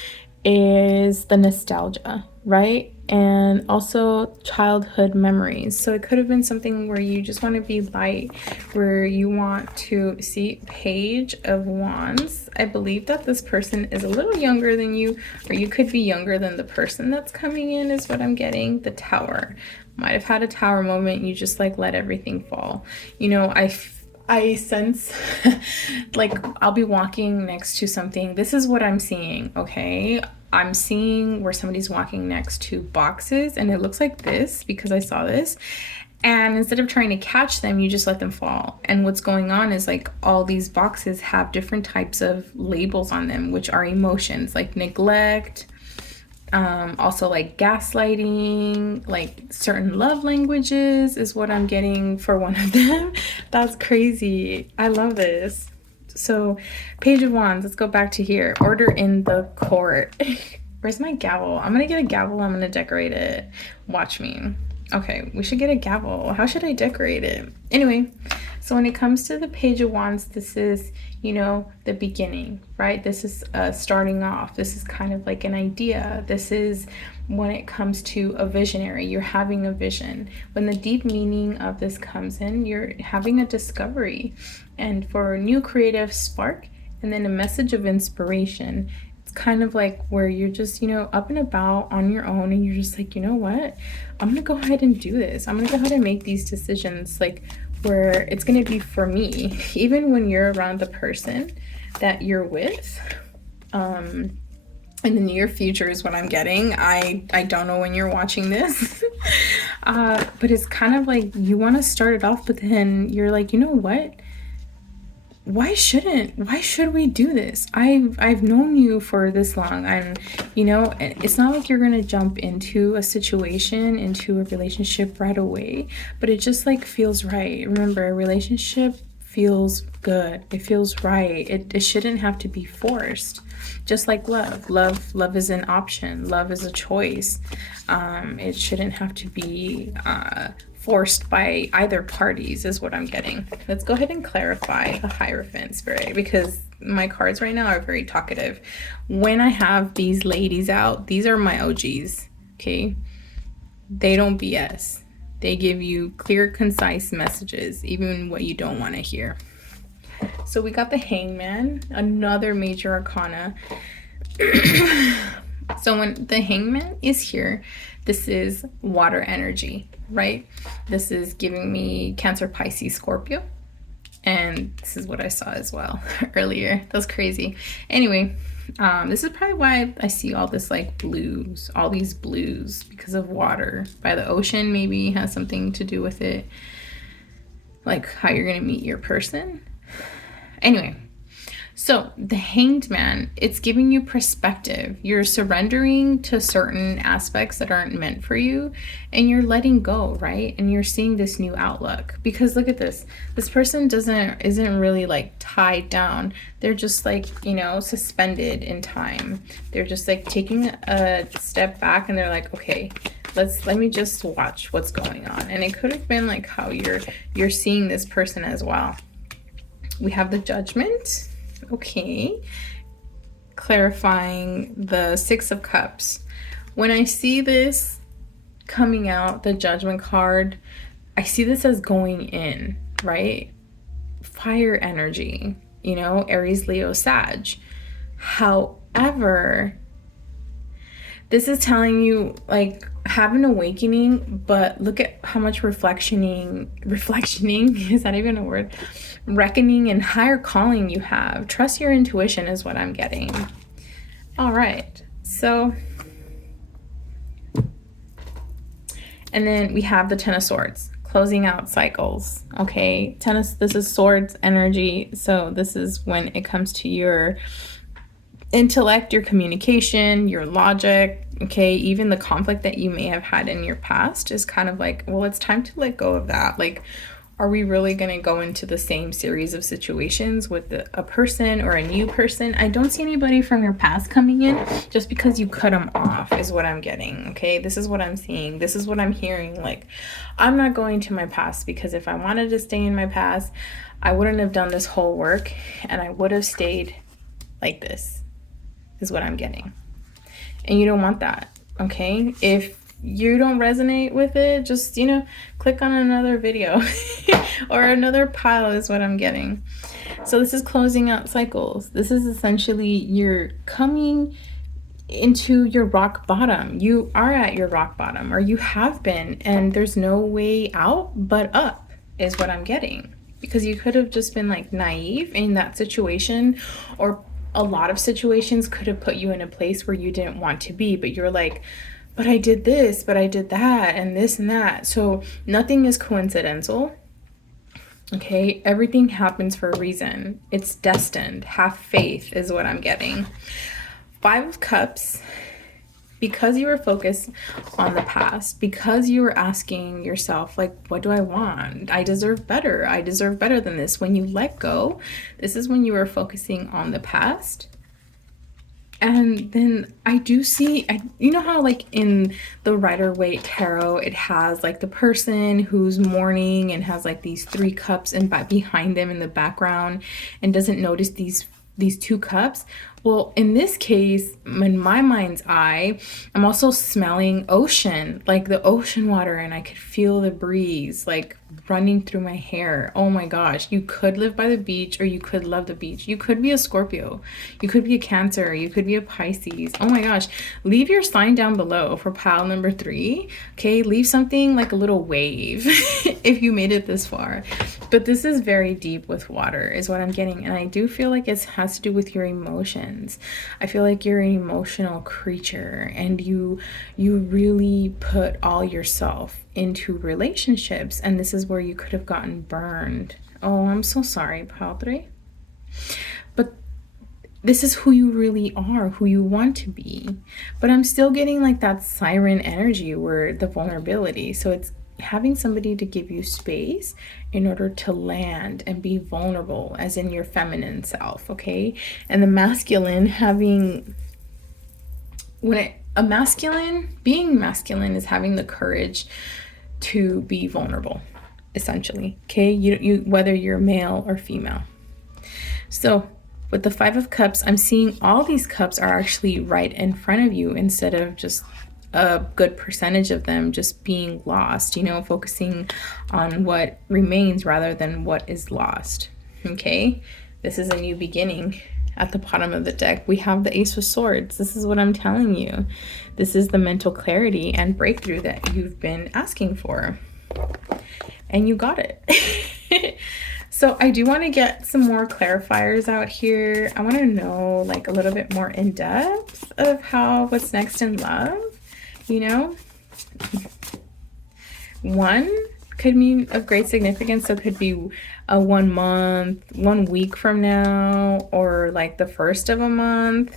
is the nostalgia, right? And also childhood memories. So it could have been something where you just want to be light, where you want to see Page of Wands. I believe that this person is a little younger than you, or you could be younger than the person that's coming in, is what I'm getting. The Tower. Might have had a tower moment. You just like let everything fall. You know, I sense like I'll be walking next to something. This is what I'm seeing, okay? I'm seeing where somebody's walking next to boxes, and it looks like this because I saw this. And instead of trying to catch them, you just let them fall. And what's going on is like all these boxes have different types of labels on them, which are emotions like neglect, also like gaslighting, like certain love languages is what I'm getting for one of them. That's crazy. I love this. So Page of Wands, let's go back to here. Order in the court. Where's my gavel? I'm gonna get a gavel. I'm gonna decorate it. Watch me. Okay, we should get a gavel. How should I decorate it? Anyway, so when it comes to the Page of Wands, this is, you know, the beginning, right? This is starting off. This is kind of like an idea. This is when it comes to a visionary. You're having a vision. When the deep meaning of this comes in, you're having a discovery. And for a new creative spark, and then a message of inspiration. It's kind of like where you're just, you know, up and about on your own, and you're just like, you know what? I'm gonna go ahead and do this. I'm gonna go ahead and make these decisions, like where it's gonna be for me, even when you're around the person that you're with. In the near future is what I'm getting. I don't know when you're watching this, but it's kind of like you want to start it off, but then you're like, you know what? Why should we do this? I've known you for this long. I'm, you know, it's not like you're gonna jump into a situation, into a relationship right away, but it just like feels right. Remember, a relationship feels good. It feels right. It shouldn't have to be forced. Just like love is an option. Love is a choice. It shouldn't have to be forced by either parties, is what I'm getting. Let's go ahead and clarify the Hierophant spirit, because my cards right now are very talkative. When I have these ladies out, these are my OGs, okay? They don't BS. They give you clear, concise messages, even what you don't want to hear. So we got the Hangman, another major arcana. So when the Hangman is here, this is water energy, right? This is giving me Cancer, Pisces, Scorpio. And this is what I saw as well earlier. That was crazy. Anyway, this is probably why I see all this like blues, all these blues, because of water by the ocean. Maybe has something to do with it, like how you're gonna meet your person. Anyway, so the Hanged Man, it's giving you perspective. You're surrendering to certain aspects that aren't meant for you, and you're letting go, right? And you're seeing this new outlook, because look at this. This person isn't really like tied down. They're just like, you know, suspended in time. They're just like taking a step back, and they're like, okay, let me just watch what's going on. And it could have been like how you're seeing this person as well. We have the Judgment. Okay, clarifying the Six of Cups. When I see this coming out, the Judgment card, I see this as going in, right? Fire energy, you know, Aries, Leo, Sag. However, this is telling you like have an awakening, but look at how much reflectioning, is that even a word? Reckoning and higher calling you have. Trust your intuition is what I'm getting. All right, so, and then we have the Ten of Swords, closing out cycles. Okay, this is swords energy, so this is when it comes to your intellect, your communication, your logic. Okay, even the conflict that you may have had in your past is kind of like, well, it's time to let go of that. Like, are we really going to go into the same series of situations with a person or a new person? I don't see anybody from your past coming in just because you cut them off is what I'm getting. Okay, this is what I'm seeing. This is what I'm hearing. Like, I'm not going to my past, because if I wanted to stay in my past, I wouldn't have done this whole work, and I would have stayed like this is what I'm getting. And you don't want that. Okay, if you don't resonate with it, just, you know, click on another video or another pile is what I'm getting. So this is closing out cycles. This is essentially you're coming into your rock bottom. You are at your rock bottom, or you have been, and there's no way out but up is what I'm getting, because you could have just been like naive in that situation, or a lot of situations could have put you in a place where you didn't want to be, but you're like, but I did this, but I did that, and this and that. So nothing is coincidental. Okay, everything happens for a reason. It's destined. Have faith is what I'm getting. Five of Cups, because you were focused on the past, because you were asking yourself, like, what do I want? I deserve better. I deserve better than this. When you let go, this is when you were focusing on the past. And then I do see, you know how like in the Rider-Waite tarot, it has like the person who's mourning and has like these 3 cups and behind them in the background and doesn't notice these 2 cups. Well, in this case, in my mind's eye, I'm also smelling ocean, like the ocean water, and I could feel the breeze like running through my hair. Oh my gosh, you could live by the beach or you could love the beach. You could be a Scorpio, you could be a Cancer, you could be a Pisces. Oh my gosh, leave your sign down below for pile number 3. Okay, leave something like a little wave if you made it this far. But this is very deep with water is what I'm getting, and I do feel like it has to do with your emotions. I feel like you're an emotional creature, and you really put all yourself into relationships, and this is where you could have gotten burned. Oh, I'm so sorry, Padre. But this is who you really are, who you want to be. But I'm still getting like that siren energy where the vulnerability. So it's having somebody to give you space in order to land and be vulnerable, as in your feminine self, okay? And the masculine having, being masculine is having the courage to be vulnerable, essentially, okay? You whether you're male or female. So with the 5 of Cups, I'm seeing all these cups are actually right in front of you instead of just a good percentage of them just being lost, you know, focusing on what remains rather than what is lost, okay? This is a new beginning. At the bottom of the deck, we have the Ace of Swords. This is what I'm telling you. This is the mental clarity and breakthrough that you've been asking for. And you got it. So I do want to get some more clarifiers out here. I want to know like a little bit more in depth of what's next in love, you know? 1 could mean of great significance. So it could be a 1 month, 1 week from now, or like the first of a month.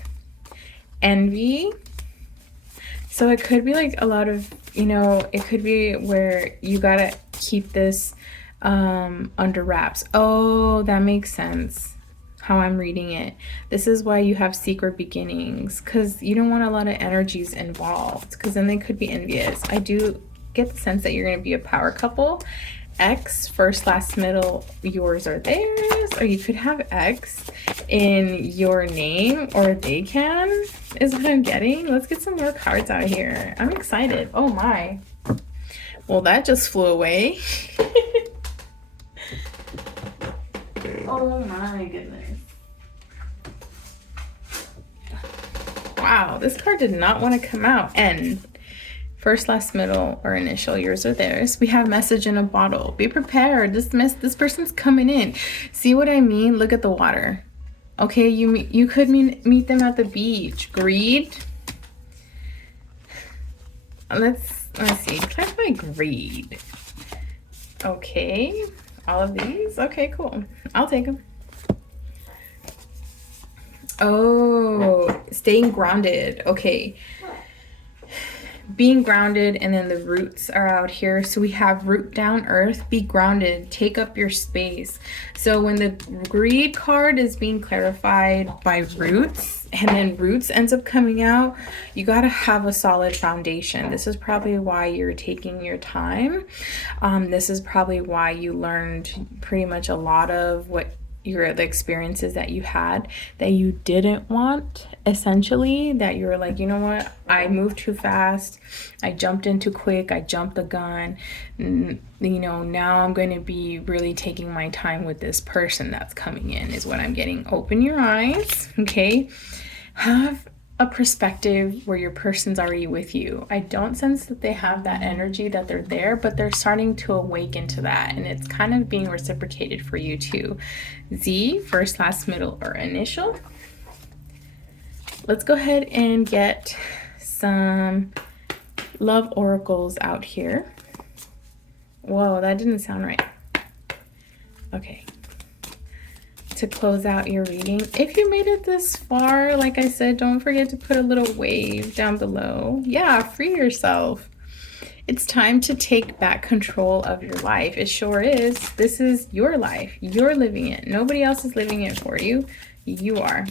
Envy. So it could be like a lot of, you know, it could be where you gotta keep this under wraps. Oh, that makes sense how I'm reading it. This is why you have secret beginnings, because you don't want a lot of energies involved, because then they could be envious. I do get the sense that you're going to be a power couple. X, first, last, middle, yours or theirs, or you could have X in your name, or they can, is what I'm getting. Let's get some more cards out here. I'm excited. Oh my. Well, that just flew away. Oh my goodness. Wow, this card did not want to come out. N. First, last, middle, or initial, yours or theirs. We have message in a bottle. Be prepared. This person's coming in. See what I mean? Look at the water. Okay, you could meet them at the beach. Greed. Let's see. Clarify greed. Okay. All of these? Okay, cool. I'll take them. Oh, staying grounded. Okay. Being grounded, and then the roots are out here. So we have root down earth, be grounded, take up your space. So when the greed card is being clarified by roots, and then roots ends up coming out, you got to have a solid foundation. This is probably why you're taking your time. This is probably why you learned pretty much a lot of the experiences that you had that you didn't want, essentially, that you were like, you know what, I moved too fast, I jumped in too quick, I jumped the gun, you know, now I'm going to be really taking my time with this person that's coming in, is what I'm getting. Open your eyes, okay? Have a perspective where your person's already with you. I don't sense that they have that energy that they're there, but they're starting to awaken to that, and it's kind of being reciprocated for you too. Z, first, last, middle, or initial. Let's go ahead and get some love oracles out here. Whoa, that didn't sound right. Okay. To close out your reading. If you made it this far, like I said, don't forget to put a little wave down below. Yeah, free yourself. It's time to take back control of your life. It sure is. This is your life. You're living it. Nobody else is living it for you. You are.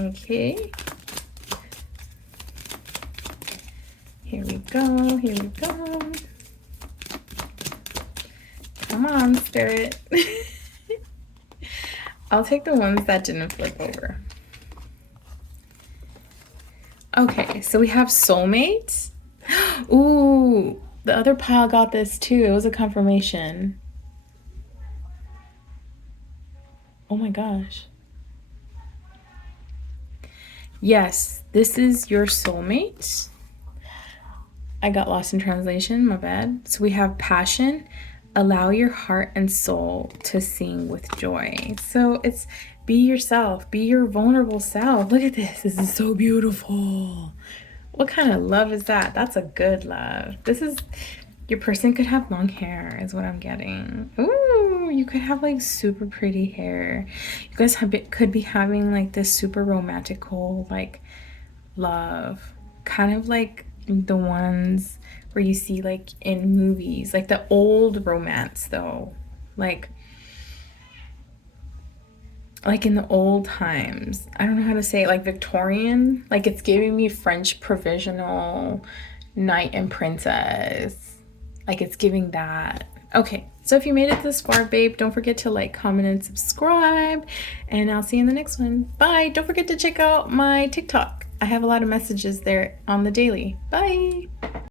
Okay. Here we go. Here we go. Come on, Spirit. I'll take the ones that didn't flip over. Okay, so we have soulmate. Ooh, the other pile got this too. It was a confirmation. Oh my gosh. Yes, this is your soulmate. I got lost in translation, my bad. So we have passion. Allow your heart and soul to sing with joy. So it's be yourself, be your vulnerable self. Look at this. This is so beautiful. What kind of love is that? That's a good love. This is, your person could have long hair is what I'm getting. Ooh, you could have like super pretty hair. You guys could be having like this super romantical like love. Kind of like the ones where you see like in movies, like the old romance though. Like in the old times, I don't know how to say it, like Victorian, like it's giving me French provisional knight and princess, like it's giving that. Okay, so if you made it this far, babe, don't forget to like, comment, and subscribe, and I'll see you in the next one. Bye. Don't forget to check out my TikTok. I have a lot of messages there on the daily. Bye.